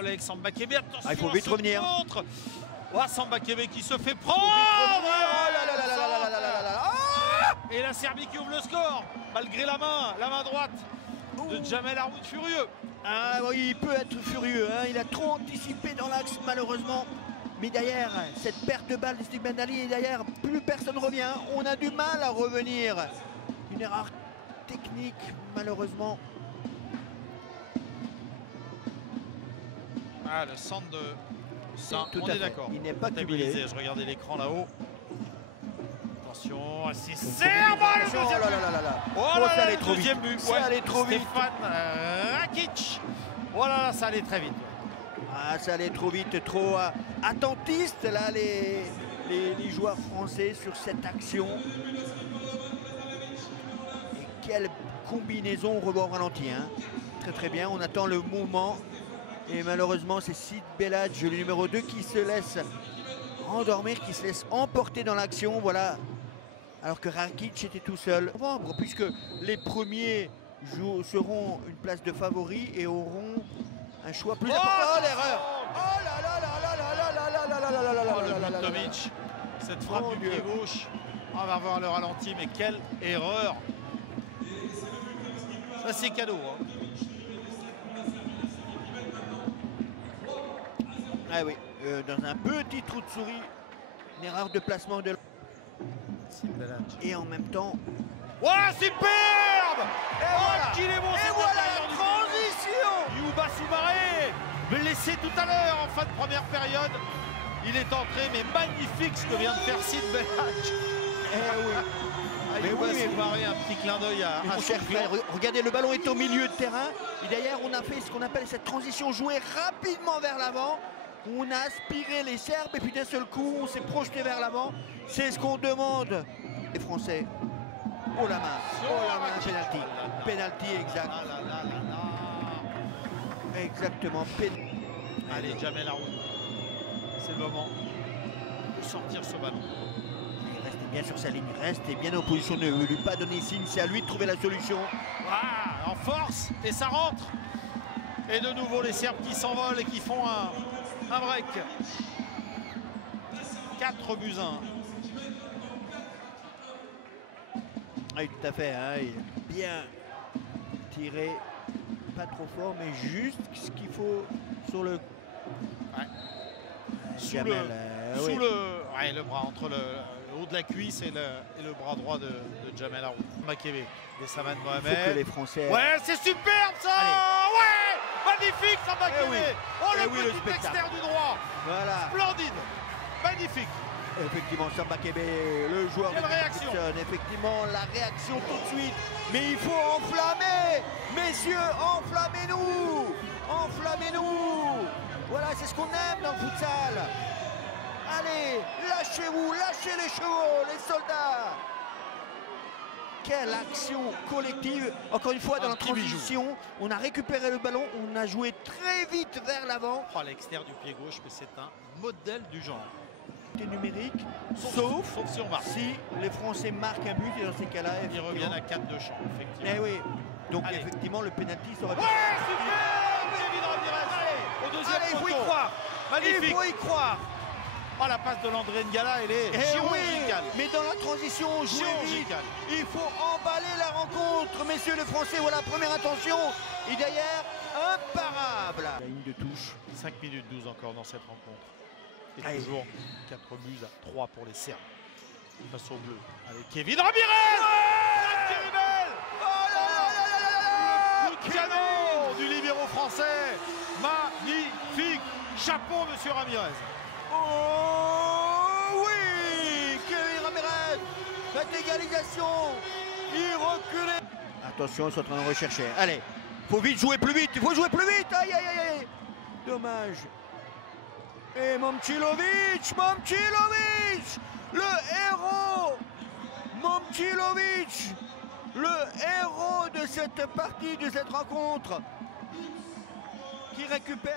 collègue Samba Kebe. Attention, il faut vite revenir. Contre. Oh, Samba Kebe qui se fait prendre. Et la Serbie qui ouvre le score, malgré la main droite de Jamel Haroud furieux. Ah oui, il peut être furieux, hein. Il a trop anticipé dans l'axe malheureusement. Mais derrière, cette perte de balle de Steve Ben Ali, et derrière, plus personne revient. On a du mal à revenir. Une erreur technique, malheureusement. Ah, le centre de... Ça, Tout on à est fait. d'accord. Il n'est pas stabilisé. cumulé. Je regardais l'écran là-haut. Attention, c'est Serbe, le deuxième but. Oh là là, ça allait le trop deuxième vite. but. Ça allait trop vite. Stéphane Rakic. Oh là là, ça allait très vite. Ah, ça allait trop vite, trop attentiste là les joueurs français sur cette action. Et quelle combinaison au rebord ralenti, hein. Très très bien, on attend le mouvement. Et malheureusement, c'est Sid Belhadj, le numéro 2, qui se laisse endormir, qui se laisse emporter dans l'action. Voilà. Alors que Rakic était tout seul. Puisque les premiers seront une place de favori et auront un choix plus important. Oh, l'erreur! Oh là là là là là là là là là là là là là là là là. Tomic, cette frappe du pied gauche. On va voir le ralenti, mais quelle erreur! Ça, c'est cadeau, hein. Ah oui, dans un petit trou de souris, une erreur de placement de... Et en même temps... Voilà, superbe! Et voilà, qu'il est bon, et voilà la transition! Youba Soumaré, blessé tout à l'heure en fin de première période. Il est entré, mais magnifique ce que vient de faire Sid Belhadj. Eh oui. Mais oui, Soumaré, un petit clin d'œil à mon cher frère, regardez, le ballon est au milieu de terrain. Et derrière, on a fait ce qu'on appelle cette transition jouée rapidement vers l'avant. On a aspiré les Serbes et puis d'un seul coup, on s'est projeté vers l'avant. C'est ce qu'on demande les Français. Oh la main, penalty. Penalty exact. Exactement. Allez, Jamel Haroud. C'est le moment de sortir ce ballon. Il reste bien sur sa ligne, reste bien en position, ne lui pas donner signe, c'est à lui de trouver la solution. Ah, en force, et ça rentre. Et de nouveau les Serbes qui s'envolent et qui font un break. 4 buts 1. Oui, tout à fait, hein, il est bien tiré, pas trop fort, mais juste ce qu'il faut sur le... Ouais. Sous oui. le bras, entre le haut de la cuisse et le bras droit de Jamel Haroud. Makebe, des Saman Mohamed. Il faut que les Français... Ouais, c'est superbe ça. Allez. Ouais, magnifique ça, Makebe. Oui. Oh, le Oui, petit externe du droit. Voilà. Splendide, magnifique. Effectivement, Samba Kebe, le joueur Quelle de réaction. effectivement, la réaction tout de suite. Mais il faut enflammer, messieurs, enflammez-nous, enflammez-nous. Voilà, c'est ce qu'on aime dans le futsal. Allez, lâchez-vous, lâchez les chevaux, les soldats. Quelle action collective. Encore une fois, dans la transition, on a récupéré le ballon, on a joué très vite vers l'avant. Oh, l'extérieur du pied gauche, mais c'est un modèle du genre. Numérique, sauf si on marque. Si les Français marquent un but, et dans ces cas-là, ils reviennent à 4 de champ, effectivement. Eh oui, donc allez. Effectivement, le pénalty serait... Ouais, super! Kevin Ramirez, au deuxième il faut y poteau. croire. Magnifique. Il faut y croire. Oh, la passe de l'André Ngala, elle est chirurgicale. Oui, mais dans la transition, chirurgicale. Il faut emballer la rencontre, messieurs les Français. Voilà, première intention. Et derrière, imparable. La ligne de touche. 5 minutes 12 encore dans cette rencontre. Et toujours 4 buts à 3 pour les Serbes. Face au bleu avec Kevin Ramirez. Terrible. Oh là là là là là. Coup de canon du libéro français. Magnifique. Chapeau, monsieur Ramirez. Oh oui, Kevin Ramirez. Cette égalisation. Il reculait. Attention, ils sont en train de rechercher. Allez, faut vite jouer plus vite. Il faut jouer plus vite. Aïe, aïe, aïe, aïe. Dommage. Et Momcilovic, le héros, Momcilovic, le héros de cette partie, de cette rencontre, qui récupère...